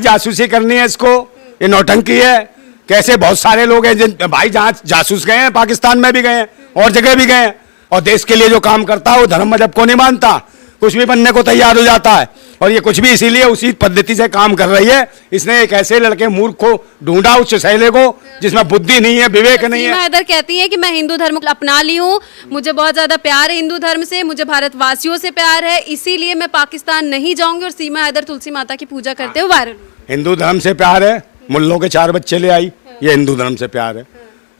जासूसी करनी है इसको, ये नौटंकी है। कैसे बहुत सारे लोग हैं जिन भाई जहाँ जासूस गए हैं, पाकिस्तान में भी गए हैं और जगह भी गए हैं, और देश के लिए जो काम करता है वो धर्म मजहब को नहीं मानता, कुछ भी बनने को तैयार हो जाता है। और ये कुछ भी इसीलिए उसी पद्धति से काम कर रही है। इसने एक ऐसे लड़के मूर्ख को ढूंढा, उस शैले को जिसमें बुद्धि नहीं है, विवेक नहीं है। सीमा हैदर कहती है कि मैं हिंदू धर्म को अपना ली हूँ, मुझे बहुत ज्यादा प्यार है हिंदू धर्म से, मुझे भारतवासियों से प्यार है, इसीलिए मैं पाकिस्तान नहीं जाऊंगी। और सीमा हैदर तुलसी माता की पूजा करते हुए वायरल हुई। हिंदू धर्म से प्यार है, मुल्लों के 4 बच्चे ले आई, ये हिंदू धर्म से प्यार है।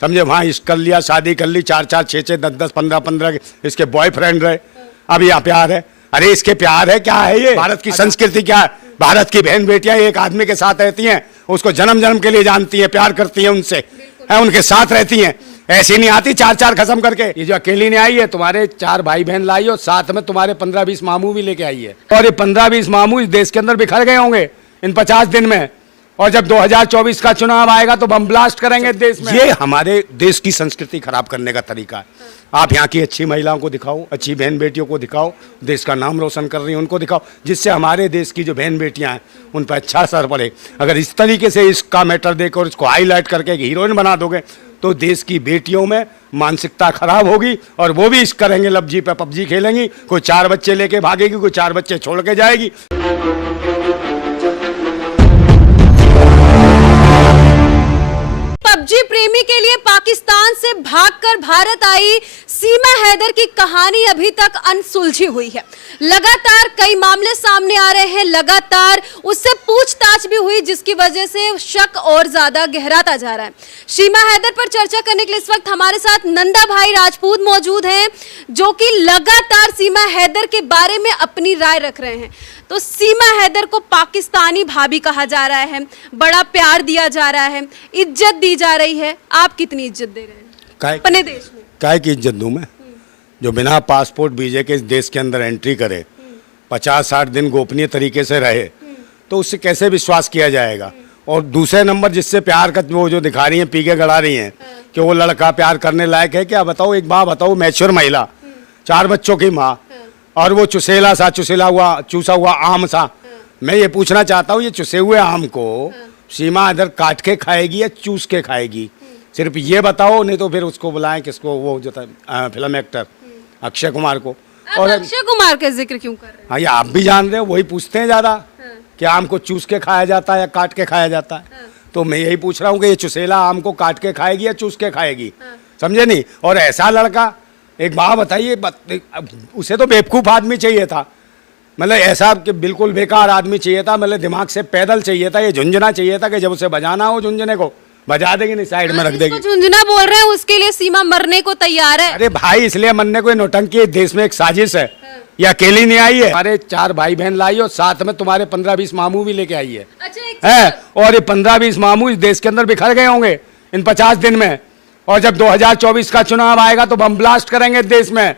समझे, वहाँ इश्क कर लिया, शादी कर ली, 4-4, 6-6, 10-10, 15-15 इसके बॉयफ्रेंड रहे, अब यहाँ प्यार है। अरे इसके प्यार है, क्या है ये? भारत की संस्कृति क्या है? भारत की बहन बेटियां एक आदमी के साथ रहती हैं, उसको जन्म जन्म के लिए जानती हैं, प्यार करती हैं उनसे, है उनके साथ रहती हैं। ऐसी नहीं आती 4-4 खत्म करके। ये जो अकेली नहीं आई है, तुम्हारे 4 भाई बहन लाई और साथ में तुम्हारे 15-20 मामू भी लेके आई है। और ये 15-20 मामू इस देश के अंदर बिखर गए होंगे इन 50 दिन में। और जब 2024 का चुनाव आएगा तो बम ब्लास्ट करेंगे देश में। ये हमारे देश की संस्कृति खराब करने का तरीका है। आप यहाँ की अच्छी महिलाओं को दिखाओ, अच्छी बहन बेटियों को दिखाओ, देश का नाम रोशन कर रही हैं उनको दिखाओ, जिससे हमारे देश की जो बहन बेटियां हैं उन पर अच्छा असर पड़े। अगर इस तरीके से इसका मैटर देकर इसको हाईलाइट करके एक हीरोइन बना दोगे तो देश की बेटियों में मानसिकता खराब होगी और वो भी इश्क करेंगे, लपजी पे पबजी खेलेंगी। कोई 4 बच्चे लेके भागेगी, कोई 4 बच्चे छोड़ के जाएगी। पबजी प्रेमी के लिए पाकिस्तान से भागकर भारत आई सीमा हैदर की कहानी अभी तक अनसुलझी हुई है। लगातार कई मामले सामने आ रहे हैं, लगातार उससे पूछताछ भी हुई, जिसकी वजह से शक और ज्यादा गहराता जा रहा है। सीमा हैदर पर चर्चा करने के लिए इस वक्त हमारे साथ नंदा भाई राजपूत मौजूद हैं, जो कि लगातार सीमा हैदर के बारे में अपनी राय रख रहे हैं। तो सीमा हैदर को पाकिस्तानी भाभी कहा जा रहा है, बड़ा प्यार दिया जा रहा है, इज्जत दी जा रही है। आप कितनी इज्जत दे रहे हैं अपने देश में? काय की इज्जत दूं मैं? जो बिना पासपोर्ट वीजे के इस देश के अंदर एंट्री करे, 50-60 दिन गोपनीय तरीके से रहे, तो उससे कैसे विश्वास किया जाएगा? और दूसरे नंबर जिससे प्यार का वो जो दिखा रही हैं, पीके गड़ा रही हैं कि वो लड़का प्यार करने लायक है क्या? बताओ, एक बात बताओ, मैच्योर महिला, 4 बच्चों की माँ, और वो चूसा हुआ आम सा। मैं ये पूछना चाहता हूँ, ये चुसे हुए आम को सीमा हैदर काट के खाएगी या चूस के खाएगी? सिर्फ ये बताओ, नहीं तो फिर उसको बुलाएं, किसको, वो जो था फिल्म एक्टर अक्षय कुमार को। और अक्षय कुमार का जिक्र क्यों कर रहे हैं? हाँ, ये आप भी जान रहे हो, वही पूछते हैं ज़्यादा कि आम को चूस के खाया जाता है या काट के खाया जाता है। तो मैं यही पूछ रहा हूँ कि ये चुसेला आम को काट के खाएगी या चूस के खाएगी? समझे नहीं? और ऐसा लड़का, एक बात बताइए, उसे तो बेवकूफ़ आदमी चाहिए था, मतलब ऐसा कि बिल्कुल बेकार आदमी चाहिए था, मतलब दिमाग से पैदल चाहिए था, ये झुंझुना चाहिए था कि जब उसे बजाना हो झुंझुने को बजा देगी, नहीं साइड में रख देगी। झुंझुना बोल रहे हैं, उसके लिए सीमा मरने को तैयार है। अरे भाई, इसलिए मरने को नौटंकी, देश में एक साजिश है। ये अकेली नहीं आई है, हमारे 4 भाई बहन लाई और साथ में तुम्हारे 15-20 मामू भी लेके आई है। अच्छा, और ये 15-20 मामू इस देश के अंदर बिखर गए होंगे इन 50 दिन में। और जब 2024 का चुनाव आएगा तो बम ब्लास्ट करेंगे देश में,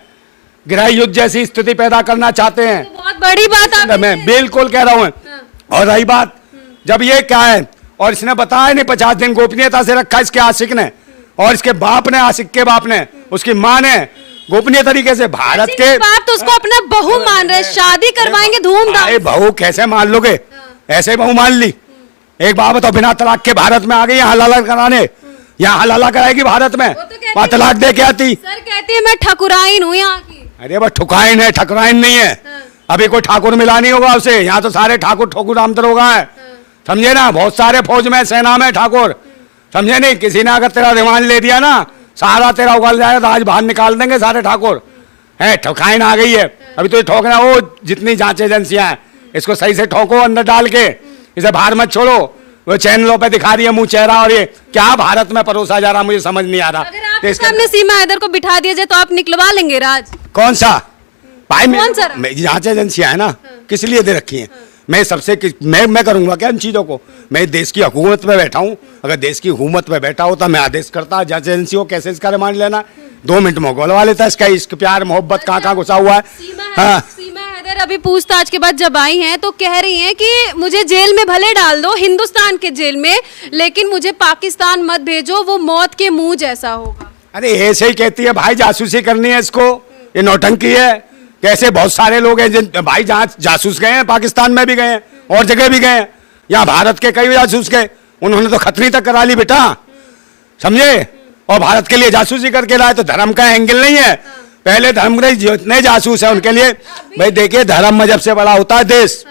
गृह युद्ध जैसी स्थिति पैदा करना चाहते हैं। तो बहुत बड़ी बात मैं बिल्कुल कह रहा हूँ। और रही बात, जब ये क्या है, और इसने बताया नहीं, 50 दिन गोपनीयता से रखा इसके आशिक ने, और इसके बाप ने, आशिक के बाप ने, उसकी माँ ने गोपनीय तरीके से भारत के बाप तो उसको अपना बहू मान रहे, शादी करवाएंगे धूमधाम। बहू कैसे मान लोगे? ऐसे बहू मान ली। एक बात बताओ, बिना तलाक के भारत में आ गई यहाँ हलाला कराने, यहाँ हलाला कराएगी भारत में, वहाँ तलाक दे के आती। सर कहती है मैं ठकुराइन हूँ यहाँ की। अरे बस ठुकाइन है, ठकुराइन नहीं है। अभी कोई ठाकुर मिला नहीं होगा उसे, यहाँ तो सारे ठाकुर ठोकुर आमतर होगा है, समझे ना? बहुत सारे फौज में, सेना में ठाकुर, समझे नहीं? किसी ने अगर तेरा रिमांड ले दिया ना, सारा तेरा उगल जाएगा, तो आज बाहर निकाल देंगे सारे ठाकुर। है ठुकाइन आ गई है। अभी तो ये ठोकना, वो जितनी जांच एजेंसियां हैं, इसको सही से ठोको अंदर डाल के, इसे बाहर मत छोड़ो। वो चैनलों पे दिखा रही है मुंह चेहरा, और ये क्या भारत में परोसा जा रहा, मुझे समझ नहीं आ रहा। अगर आपके सामने सीमा हैदर को बिठा दिया जाए तो आप निकलवा लेंगे राज? कौन सा भाई? कौन जांच एजेंसियां है ना, किस लिए दे रखी हैं? मैं सबसे मैं करूंगा क्या इन चीजों को? मैं देश की हुकूमत में बैठा हूं, अगर देश की हुकूमत में बैठा होता मैं आदेश करता जांच एजेंसी को कैसे इसका रिमांड लेना, 2 मिनट में गोलवा लेता। इसका इश्क प्यार मोहब्बत कहाँ घुसा हुआ है। सीमा हैदर अभी पूछताछ के बाद जब आई हैं तो कह रही हैं कि मुझे जेल में भले डाल दो, हिंदुस्तान के जेल में, लेकिन मुझे पाकिस्तान मत भेजो, वो मौत के मुंह जैसा होगा। अरे ऐसे ही कहती है भाई, जासूसी करनी है इसको, ये नौटंकी है। कैसे बहुत सारे लोग हैं जिन भाई जहाँ जासूस गए हैं, पाकिस्तान में भी गए हैं और जगह भी गए हैं, यहाँ भारत के कई जासूस गए, उन्होंने तो खतरी तक करा ली बेटा, समझे। और भारत के लिए जासूसी करके लाए, तो धर्म का एंगल नहीं है। पहले धर्म के जितने जासूस है उनके लिए, भाई देखिए धर्म मजहब से बड़ा होता है देश,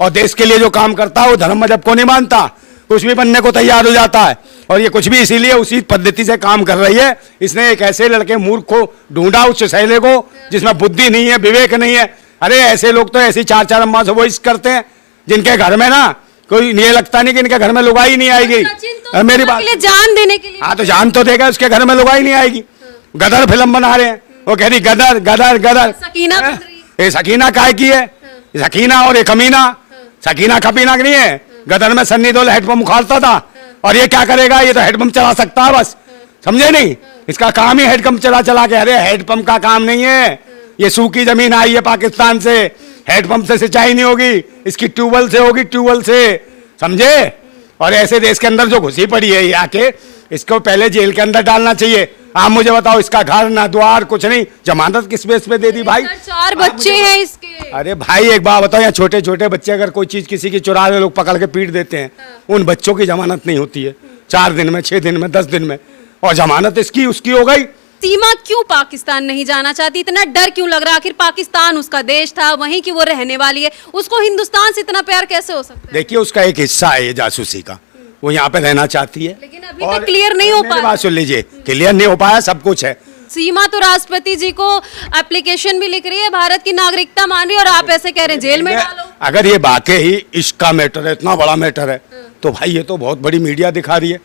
और देश के लिए जो काम करता है वो धर्म मजहब को नहीं मानता, कुछ भी बनने को तैयार हो जाता है। और ये कुछ भी इसीलिए उसी पद्धति से काम कर रही है। इसने एक ऐसे लड़के मूर्ख को ढूंढा, उस शैले को जिसमें बुद्धि नहीं है, विवेक नहीं है। अरे ऐसे लोग तो ऐसी 4-4 अम्मा से वो इस करते हैं जिनके घर में ना कोई ये लगता नहीं कि इनके घर में लुगाई नहीं आएगी। मेरी बात, जान देने के लिए, हाँ तो जान तो देगा, उसके घर में लुगाई नहीं आएगी। गदर फिल्म बना रहे हैं, वो कह रही गदर गदर गदर। सकीना बन रही है। ये सकीना काय की है, सकीना और ये कमीना, सकीना कमीना की नहीं है। गदर में सन्नी देओल हेडपंप उखाड़ता था, और ये क्या करेगा, ये तो हेडपंप चला सकता है बस, समझे नहीं। इसका काम ही हेडपंप चला के। अरे हेडपंप का काम नहीं है, ये सूखी जमीन आई है पाकिस्तान से, हेडपंप से सिंचाई नहीं होगी, इसकी ट्यूबवेल से होगी, ट्यूबवेल से, समझे। और ऐसे देश के अंदर जो घुसी पड़ी है ये आके, इसको पहले जेल के अंदर डालना चाहिए। आप मुझे बताओ, इसका घर ना द्वार कुछ नहीं, जमानत किस बेस पे दे दी भाई? 4 बच्चे हैं इसके। अरे भाई एक बात बताओ, यहाँ छोटे छोटे बच्चे अगर कोई चीज किसी की चुरा रहे, लोग पकड़ के पीट देते हैं, उन बच्चों की जमानत नहीं होती है 4 दिन में, 6 दिन में, 10 दिन में, और जमानत इसकी उसकी हो गई। सीमा क्यों पाकिस्तान नहीं जाना चाहती? इतना डर क्यों लग रहा? आखिर पाकिस्तान उसका देश था, वहीं की वो रहने वाली है, उसको हिंदुस्तान से इतना प्यार कैसे हो सकता है? देखिए उसका एक हिस्सा है ये जासूसी का, वो यहाँ पे रहना चाहती है, लेकिन अभी तक क्लियर नहीं हो पाया। बात सुन लीजिए, क्लियर नहीं हो पाया, सब कुछ है। सीमा तो राष्ट्रपति जी को एप्लीकेशन भी लिख रही है, भारत की नागरिकता मान रही है, और आप ऐसे कह रहे हैं जेल में डालो। अगर ये वाकई ही इश्क का मैटर है, इतना बड़ा मैटर है, तो भाई ये तो बहुत बड़ी मीडिया दिखा रही है,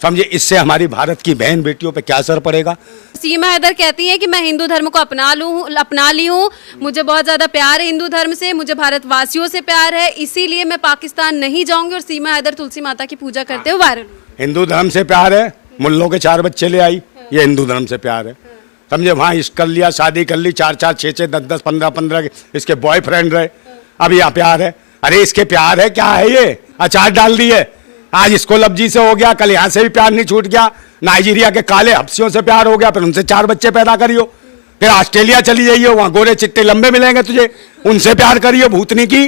समझे। इससे हमारी भारत की बहन बेटियों पे क्या असर पड़ेगा? सीमा हैदर कहती है कि मैं हिंदू धर्म को अपना ली हूँ, मुझे बहुत ज्यादा प्यार है हिंदू धर्म से, मुझे भारतवासियों से प्यार है, इसीलिए मैं पाकिस्तान नहीं जाऊंगी। और सीमा हैदर तुलसी माता की पूजा करते हुए वायरल हुई। हिंदू धर्म से प्यार है, मुल्लों के 4 बच्चे ले आई, ये हिंदू धर्म से प्यार है, समझे। वहाँ इश्क कर लिया, शादी कर ली, 4-4, 6-6, 10-10, 15-15 इसके बॉयफ्रेंड रहे, अब यहाँ प्यार है। अरे इसके प्यार है क्या है, ये अचार डाल दी है। आज इसको लफ्जी से हो गया, कल यहाँ से भी प्यार नहीं छूट गया, नाइजीरिया के काले हफ्सियों से प्यार हो गया, फिर उनसे 4 बच्चे पैदा करियो, फिर ऑस्ट्रेलिया चली जाइयो, वहाँ गोरे चिट्टे लंबे मिलेंगे तुझे, उनसे प्यार करियो, भूतनी की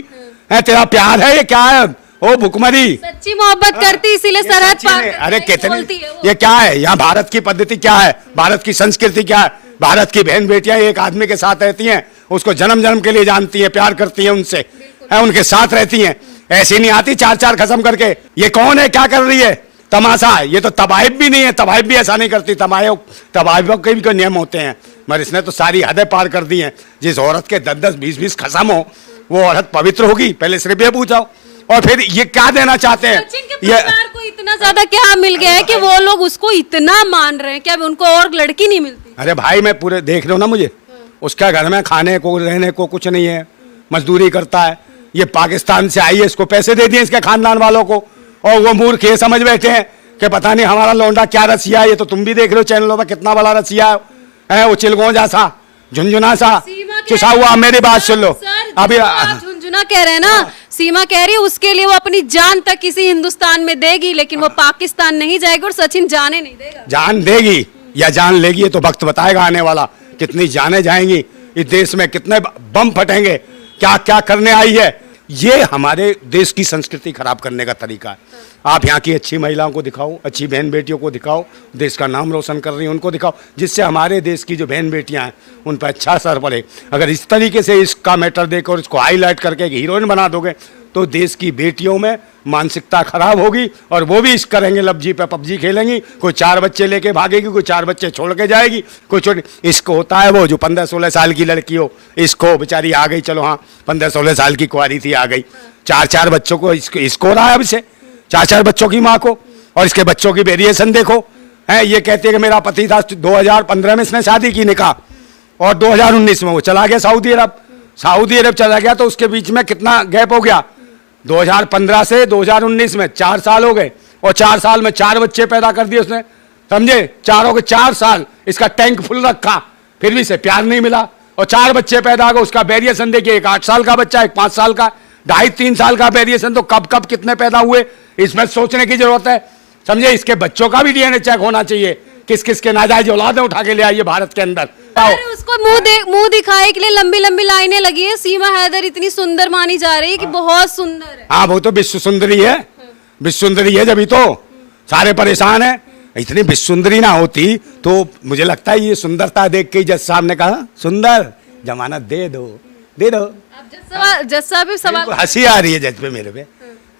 है, तेरा प्यार है ये क्या है? ओ भुखमरी, सच्ची मोहब्बत करती इसीलिए सरहद पार। अरे कितने, ये क्या है? यहाँ भारत की पद्धति क्या है, भारत की संस्कृति क्या है? भारत की बहन बेटियां एक आदमी के साथ रहती हैं, उसको जन्म जन्म के लिए जानती है, प्यार करती है उनसे, उनके साथ रहती हैं, ऐसी नहीं आती 4-4 खत्म करके। ये कौन है, क्या कर रही है? तमाशा है ये तो। तबाइब भी नहीं है, तबाइब भी ऐसा नहीं करती, तबाइबों के भी कोई नियम होते हैं, मगर इसने तो सारी हदें पार कर दी हैं। जिस औरत के 10-10, 20-20 खसम हो, वो औरत पवित्र होगी? पहले सिर्फ ये पूछाओ। और फिर ये क्या देना चाहते हैं? ये को इतना ज्यादा क्या मिल गया है कि वो लोग उसको इतना मान रहे हैं? क्या उनको और लड़की नहीं मिलती? अरे भाई मैं पूरे देख रहा हूँ ना, मुझे उसका घर में खाने को रहने को कुछ नहीं है, मजदूरी करता है। ये पाकिस्तान से आई है, इसको पैसे दे दिए इसके खानदान वालों को, और वो मूर्ख ये समझ बैठे हैं कि पता नहीं हमारा लौंडा क्या रसिया है। ये तो तुम भी देख रहे हो चैनलों पर, कितना बड़ा रसिया है, वो चिलगों जैसा, झुंझुना सा चुसा हुआ। मेरी बात सुन लो, अभी झुंझुना कह रहे हैं ना, सीमा कह रही है उसके लिए वो अपनी जान तक किसी हिंदुस्तान में देगी, लेकिन वो पाकिस्तान नहीं जाएगी, और सचिन जाने नहीं देगा। जान देगी या जान लेगी ये तो वक्त बताएगा आने वाला। कितनी जाने जाएंगी इस देश में, कितने बम फटेंगे, क्या क्या करने आई है। ये हमारे देश की संस्कृति खराब करने का तरीका है। आप यहाँ की अच्छी महिलाओं को दिखाओ, अच्छी बहन बेटियों को दिखाओ, देश का नाम रोशन कर रही हैं उनको दिखाओ, जिससे हमारे देश की जो बहन बेटियाँ हैं उन पर अच्छा असर पड़े। अगर इस तरीके से इसका मैटर देकर इसको हाईलाइट करके एक हीरोइन बना दोगे, तो देश की बेटियों में मानसिकता खराब होगी, और वो भी इस करेंगे, लपजी पे पबजी खेलेंगी। कोई 4 बच्चे लेके भागेगी, कोई 4 बच्चे छोड़ के जाएगी, कोई छोटी। इसको होता है वो जो 15-16 साल की लड़की हो, इसको बेचारी आ गई, चलो हाँ 15-16 साल की कुंवारी थी, आ गई, 4-4 बच्चों को इसको हो रहा है अब से, 4-4 बच्चों की माँ को। और इसके बच्चों की वेरिएशन देखो, है ये कहते हैं कि मेरा पति था 2015 में इसने शादी की निकाह, और 2019 में वो चला गया सऊदी अरब। सऊदी अरब चला गया तो उसके बीच में कितना गैप हो गया, 2015 से 2019 में 4 साल हो गए, और 4 साल में 4 बच्चे पैदा कर दिए उसने, समझे। चारों के 4 साल इसका टैंक फुल रखा, फिर भी इसे प्यार नहीं मिला, और 4 बच्चे पैदा हो गए। उसका वेरिएशन देखिए, एक 8 साल का बच्चा, एक 5 साल का, 2.5-3 साल का वेरिएशन। तो कब कब कितने पैदा हुए, इसमें सोचने की जरूरत है, समझे। इसके बच्चों का भी DNA चेक होना चाहिए किस किस के नाजायज औलाद उठा के ले आई है भारत के अंदर। अरे उसको मुंह दिखाए के लिए लंबी लंबी लाइनें लगी है। सीमा हैदर इतनी सुंदर मानी जा रही है कि बहुत सुंदर है। हाँ वो तो विश्व सुंदरी है, विश्व सुंदरी है, जब तो सारे परेशान है। इतनी विश्व सुंदरी ना होती तो मुझे लगता है ये सुंदरता देख के जज साहब ने कहा सुंदर जमानत दे दो, दे दो। अब जज साहब भी सवाल, हंसी आ रही है जज पे मेरे पे,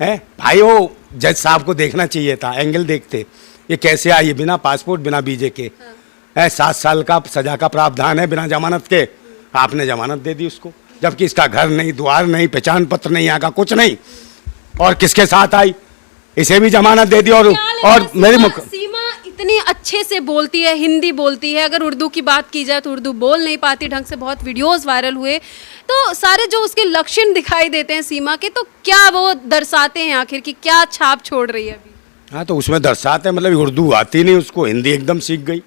है भाई वो जज साहब को देखना चाहिए था, एंगल देखते ये कैसे आई है बिना पासपोर्ट बिना वीजे के, है 7 साल का सजा का प्रावधान है बिना जमानत के, आपने जमानत दे दी उसको, जबकि इसका घर नहीं, द्वार नहीं, पहचान पत्र नहीं, यहाँ का कुछ नहीं, और किसके साथ आई, इसे भी जमानत दे दी। और मेरी सीमा इतनी अच्छे से बोलती है, हिंदी बोलती है, अगर उर्दू की बात की जाए तो उर्दू बोल नहीं पाती ढंग से, बहुत वीडियोस वायरल हुए, तो सारे जो उसके लक्षण दिखाई देते हैं सीमा के, तो क्या वो दर्शाते हैं आखिर की क्या छाप छोड़ रही है अभी? हाँ तो उसमें दर्शाते हैं, मतलब उर्दू आती नहीं उसको, हिंदी एकदम सीख गई,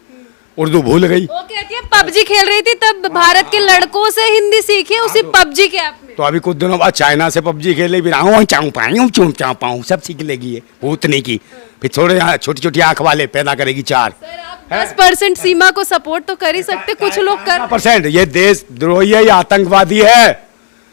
उर्दू भूल गई। वो कहती है पबजी खेल रही थी तब भारत के लड़कों से हिंदी सीखी उसी पबजी के ऐप में। तो अभी कुछ दिनों बाद चाइना से पबजी खेले भी चाऊ सब सीख लेगी ये भूतनी की, फिर थोड़े छोटी छोटी आंख वाले पैदा करेगी 4। 10% सीमा को सपोर्ट तो कर ही सकते, कुछ लोग कर। 10%। ये देशद्रोही है, ये आतंकवादी है।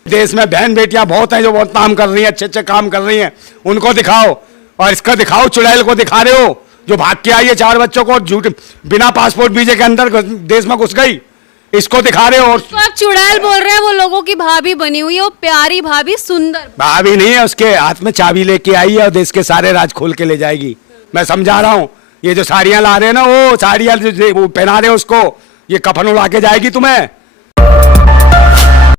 देश में बहन बेटियां बहुत हैं जो बहुत काम कर रही हैं, अच्छे अच्छे काम कर रही हैं, उनको दिखाओ, और इसका दिखाओ चुड़ैल को दिखा रहे हो जो भाग के आई है 4 बच्चों को झूठ बिना पासपोर्ट वीजे के अंदर देश में घुस गई, इसको दिखा रहे हो। तो आप चुड़ैल बोल रहे हैं, वो लोगों की भाभी बनी हुई है, वो प्यारी भाभी, सुंदर भाभी नहीं है, उसके हाथ में चाबी लेके आई है और देश के सारे राज खोल के ले जाएगी। मैं समझा रहा हूँ, ये जो साड़ियां ला रहे हैं ना, वो साड़ियां वो पहना रहे हो उसको, ये कफन उड़ा के जाएगी तुम्हें।